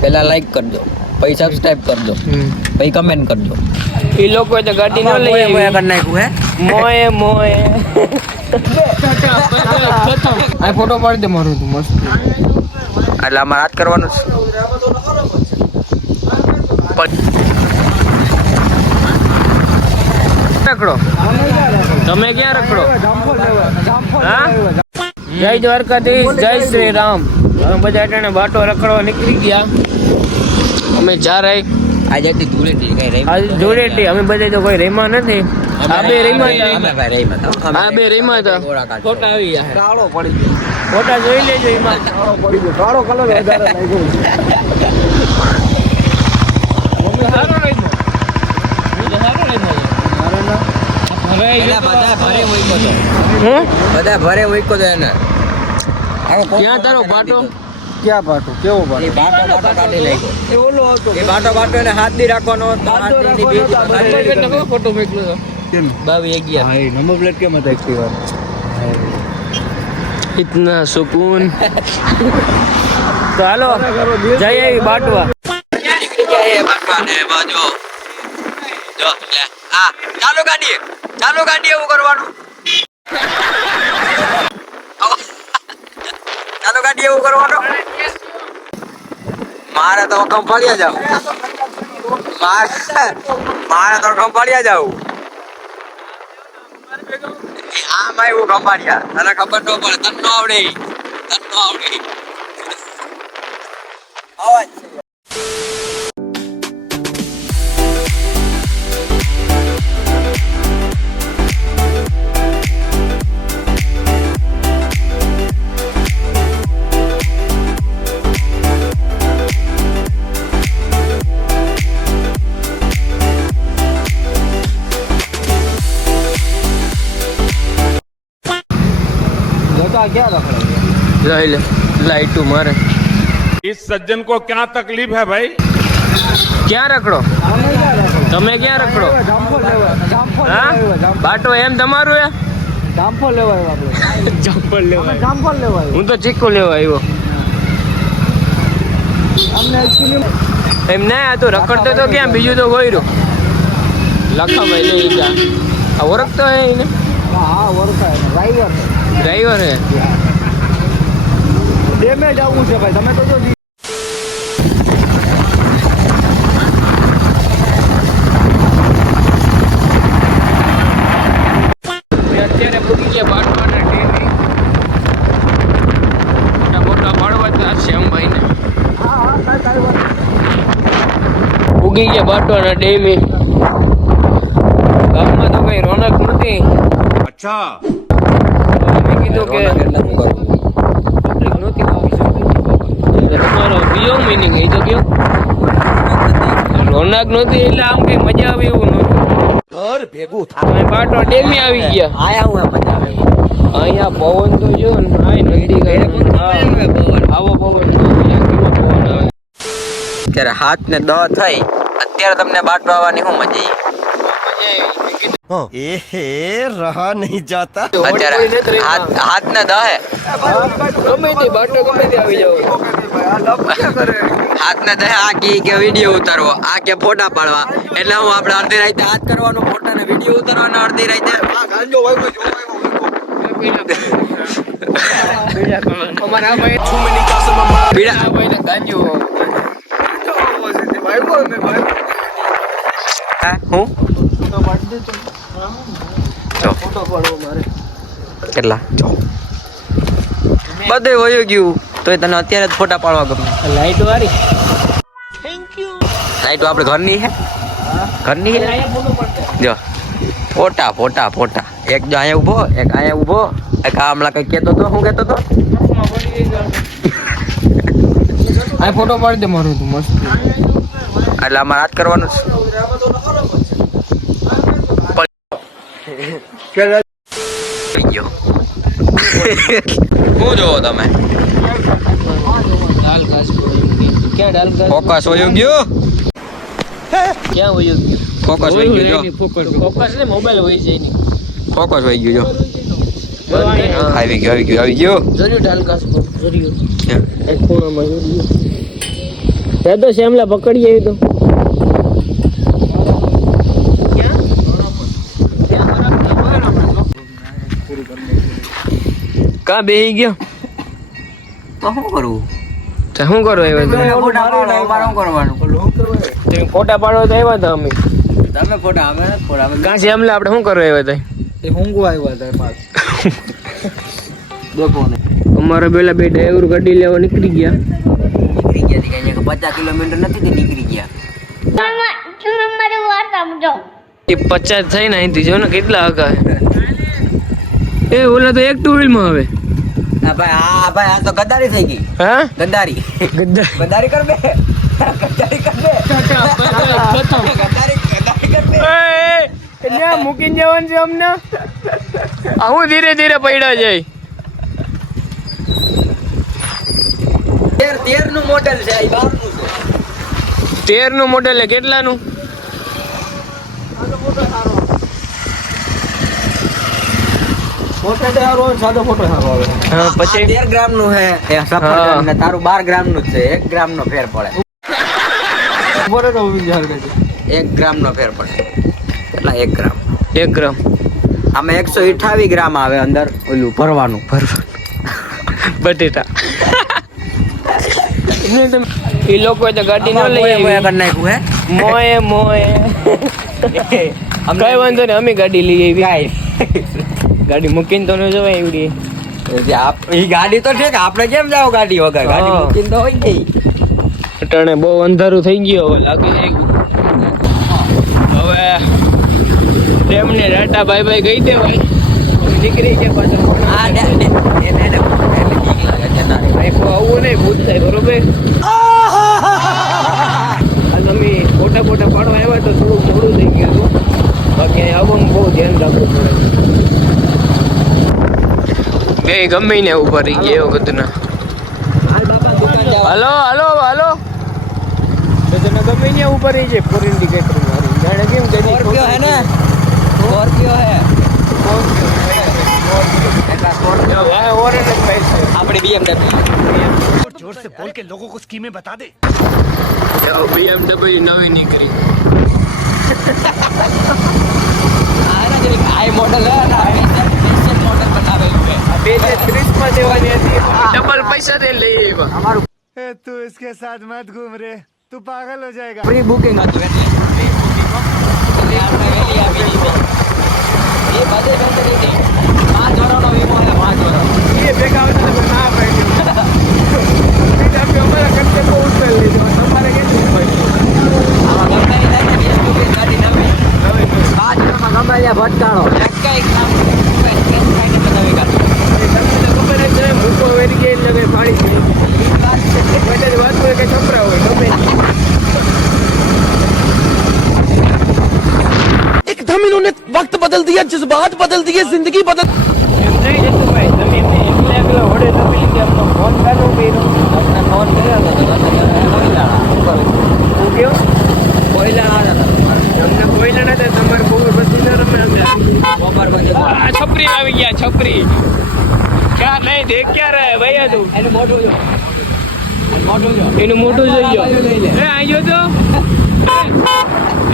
પહેલા લાઈક કરજો પછી સબસ્ક્રાઇબ કરજો પછી કમેન્ટ કરજો. એ લોકો તો ગાડી ન લઈ મોય કરી નાખ્યું હે? મોય મોય આ ફોટો પાડી દે મારું તું મસ્ત. એટલે અમારે આજ કરવાનું છે રખડો. તમે ક્યાં રખડો? હા? જય દ્વારકાધીશ જય શ્રી રામ. અમે બધા અટાણે બાટો રખડવા નીકળી ગયા. અમે ચાર આજે ધૂળેટી કઈ રહી આજે ધૂળેટી અમે બધા તો કોઈ રેમાં નથી. આ બે રેમા. આ બે રેમા હતા. ફોટા આવી ગયા. કાળો પડી ગયો. ફોટા જોઈ લેજો એમાં. કાળો પડી ગયો. કાળો કલર વધારે લાગ્યો. સારો રહ્યો સારો રહ્યો પેલા બધા ભરે મૂક્યો તો. એને. સુકૂન. ચાલો હાલો જય બાટવા. બાટવા જો લે આ ચાલુ ગાડી ચાલુ ગાડી એવું કરવાનું. ચાલુ ગાડી એવું કરવાનું. મારે તો કંપાળિયા જાવ મારે તો કંપાળિયા જાવ આમાં એવું કંપાળિયા તને ખબર ન પડે, તને આવડે. તને આવડે જતા ક્યાં રખડે લઈ લે લાઈટું મારે इस सज्जन को क्या तकलीफ है भाई ક્યાં રખડો અમે ક્યાં રખડે તમે ક્યાં રખડો જામફળ લેવા જામફળ લેવા હા આવ્યા, બાટો એમ તમારું એ જામ- જામફળ લેવા આવ્યા આપણે ચંપલ અમે જામફળ લેવા આવ્યા. હું તો ચીકુ લેવા આવ્યો અમને actually એમ ના આ તો રખડતો તો ક્યાં બીજું તો ગોયરું લખાભાઈ લઈ ગયા આ ઓળખતો હે એને હા હા ઓળખાય ડ્રાઈવર ડ્રાઈવર. હે ડેમેજ આવું છે ભાઈ તમે તો જો અત્યારે પૂરી છે બારમાને ટ્રેનની મોટા મોટા ભાડવા શ્યામભાઈને. ઉગી ગયા બાટવાના ડેમી. ગામમાં તો કઈ રોનક નથી. અચ્છા. કીધું કે એટલે શું કરું? પબ્લિક નહોતી એટલે તમારો બીજો મિનિંગ એ તો કયો? રોનક નહોતી એટલે આમ કઈ મજા આવે એવું નહોતું. ઘર ભેગું થાય. બાટો ડેમી આવી ગયા. આયા હું મજા આવે. અહીંયા પવન તો જો ને આ નદી ગઈ પવન અત્યારે હાથ ને દ થઈ. અત્યારે તમને બાટો આવવાની શું મજા? આવી? એ હે રહા નહીં જાતા અત્યારે હાથ હાથ ના દહે ગમે તે બાટો ગમે તે આવી જાવ હાથ ના દહે આ કે કે વીડિયો ઉતારવો આ કે ફોટા પાડવા. એટલે હું આપણે અડધી રાતે હાથ કરવાનો ફોટા ને વીડિયો ઉતારવાનો અડધી રાતે. આ ગાંજો હોય કોઈ જોવાય પીડા હા, હું? કેટલા? જો. બધે વયો ગયું. તોય તને અત્યારે જ ફોટા પાડવા ગમે. લાઈટ વાળી લાઈટ આપણે ઘરની હે. ઘરની હે. જો. ફોટા ફોટા ફોટા. એક જો અહીંયા ઊભો એક અહીંયા ઊભો. એક આ હમણાં કંઈક કહેતો તો શું કહેતો તો? આ ફોટો પાડી દે મારું તું મસ્ત. એટલે અમારે આજ કરવાનું છે થઈ ગયો શું જોવો તમે ફોકસ વયો ગયો? ક્યાં હોય ગયો? ફોકસ હોય ગયો ફોકસ ને મોબાઈલ હોય છે ની ફોકસ હોય ગયો આવી ગયો આવી ગયો આવી ગયો. જોયું દાલ ઘાસ જોયું એક ખૂણામાં જોયું તે શ્યામલા પકડી આવી તો. કા બેહી ગયો? તો શું કરવું તો શું કરો આવ્યા તમે? ફોટા પાડો અમારે શું કરવાનું? તમે ફોટા પાડવા તો આવ્યા હતા અમે. તમે ફોટા અમે ફોટા અમે કાં શ્યામલા આપણે શું કરવા આવ્યા હતા? એ ઊંઘવા આવ્યા હતા પાછ દેખો ને. અમારા પેલા બે ડ્રાઈવર ગાડી લેવા નીકળી ગયા. નીકળી ગયા કે અહીંયા પચાસ કિલોમીટર નથી તે નીકળી ગયા. એ પચાસ થઈ ને અહીંથી જો ને કેટલા હકા એ ઓલા તો એક ટુ વ્હીલમાં હવે આ ભાઈ આ ભાઈ આ તો ગદ્દારી થઈ ગઈ હા ગદ્દારી ગદ્દા ગદ્દારી કર બે ગદ્દારી કર બે ગદ્દારી ગદ્દારી કર બે ત્યાં મૂકીને જવાનું છે અમને આ હું ધીરે ધીરે પડ્યા જાય તેર તેરનું મોડેલ છે નું તેરનું મોડેલ છે કેટલાનું ફોટો સારો સાદો ફોટો સારો આવે. પછી? તેર ગ્રામનું છે એ સફરજન ને તારું બાર ગ્રામનું જ છે એક ગ્રામ નો ફેર પડે. તો વિચાર એક ગ્રામ નો ફેર પડે. કેટલા? એક ગ્રામ. એક ગ્રામ. આમાં એકસો અઠાવીસ ગ્રામ આવે અંદર ઓલું ભરવાનું. બટેટા. એ લોકો તો ગાડી ન લઈ આવી. નાખ્યું હે? મોએ મોએ. કઈ વાંધો નહીં અમે ગાડી લઈ આવી. ગાડી મૂકીને તો ન જવાય એવડી. એ ગાડી તો ઠીક આપણે કેમ જાવ ગાડી વગર? ગાડી મૂકીને તો હોય ગઈ અટાણે બહુ અંધારું થઈ ગયું હવે લાગે હવે તેમને ટાટા બાય બાય ગઈ દેવાય નીકળી ગયા પાછા. ડે- એને. આવું નહીં ભૂત થાય બરોબર? તમે ફોટા ફોટા પાડવા આવ્યા તો થોડું મોડું થઈ ગયું હતું બાકી અહીં આવવાનું બહુ ધ્યાન રાખવું એ ગમે ને ઉપર રહી ગયા એવું બધું હલો હલો હલો. તને ગમે ને ઉપર રહી જાય ફોર ઇન્ડિકેટર જાણે કેમ કે સ્કોર્પિયો હે ને? સ્કોર્પિયો હે. આપણી બીએમડબલ્યુ જોર સે બોલ કે લોકો કો સ્કીમે બતા દે બીએમડબલ્યુ નવી નીકળી. આ મોડલ હે બે હજાર ત્રીસ માં દેવાની હતી ડબલ પૈસા દે લઈ આવ્યા અમારું तू इसके साथ मत घूम रे तू पागल हो जाएगा પ્રી બુકિંગ હતું એટલે પ્રી બુકિંગ એટલે આપણે વહેલી આવી ગઈ એ બધે બધે લીધી પાંચ વર્ષનો વીમો હે પાંચ વર્ષ એ ભેગા આવતા તમે ના પાડ્યો બીજા બી અમારા ખર્ચે બહુ ઉઠાવી લેજો તમારે કેટલું હોય આમાં ગમે તે થાય ને વીસ રૂપિયા ગાડી નવી હવે પાંચ વર્ષમાં ગમે ત્યાં ભટકાણો હતા તમારે બહુ બધી ન રમે અમે બપોર પછી આ છપરી આવી ગયા છપરી ક્યાં નહીં દેખ ક્યાં રહે? ભાઈ તું. એનું મોઢું જો. એનું મોઢું જો. એનું મોટું જોઈ લે. એ આયો તો?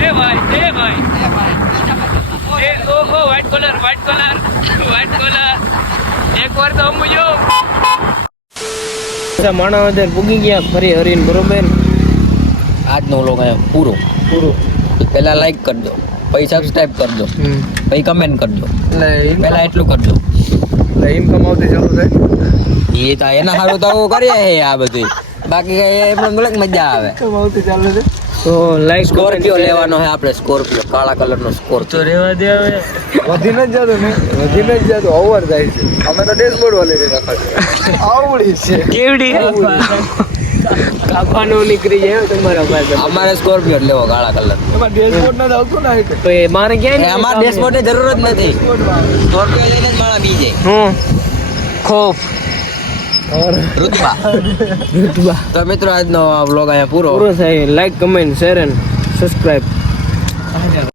એ ભાઈ એ ભાઈ. એ ઓ ઓ white colour white colour white colour એક તો અમુ જો. માણસ અંદર પૂગી ગયા ફરી હરીને બરોબર? આજનો વ્લોગ અહીંયા પૂરો. પૂરો. પહેલા લાઈક કરજો પછી સબસ્ક્રાઇબ કરજો પછી કમેન્ટ કરજો. એટલે પહેલા એટલું કરજો. એટલે ઇન્કમ આવતી ચાલુ થાય એ તો એના સારું તો કરીએ આ બધું બાકી બોલે મજા આવે. આવતી ચાલુ છે. તો લાઈક સ્કોર્પિયો લેવાનો છે આપણે સ્કોર્પિયો કાળા કલરનો તો સ્કોર્પિયો રેવા દે હવે. વધીને જ જાતો ને વધીને જ જાતો ઓવર જાય છે. અમે તો ડેશબોર્ડ વાળી નાખા આવડી છે. કેવડી? કાપાનો નીકળી જાય હો તમારા પાસે. અમારે સ્કોર્પિયો લેવો કાળા કલર એમાં ડેશબોર્ડ નથી આવતું ને તો એ મારે ક્યાં અમારે ડેશબોર્ડની જરૂર જ નથી. સ્કોર્પિયો લઈને જ મારા બીજે. હું ખોફ. રુતબા રુતબા તો મિત્રો આજનો વ્લોગ અહીંયા પૂરો. પૂરો થાય. Like comment share and subscribe